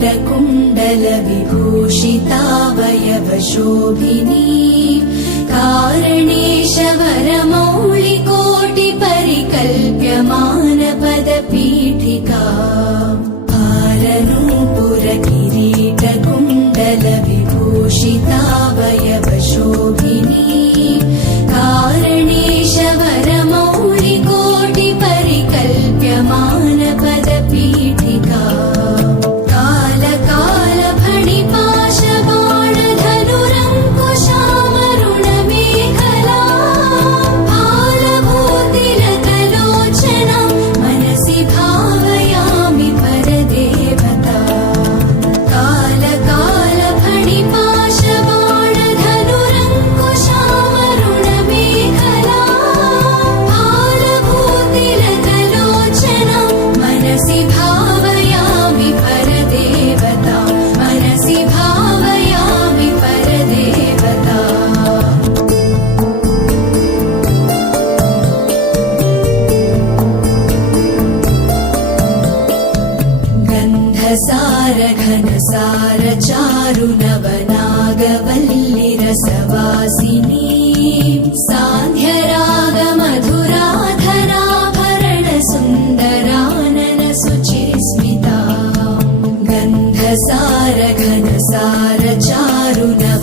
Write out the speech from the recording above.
किरीटकुण्डलविभूषितावयवशोभिनी कारणेशवरमौलिकोटिपरिकल्प्यमानपदपीठिका। पारनूपुरकिरीटकुण्डलविभूषितावयवशोभिनी सार घन सार चारु नवनागवल्लिरसवासिनी सान्ध्यरागमधुराधराभरण सुन्दरान सुचेस्मिता गन्ध सार घन सार चारुनव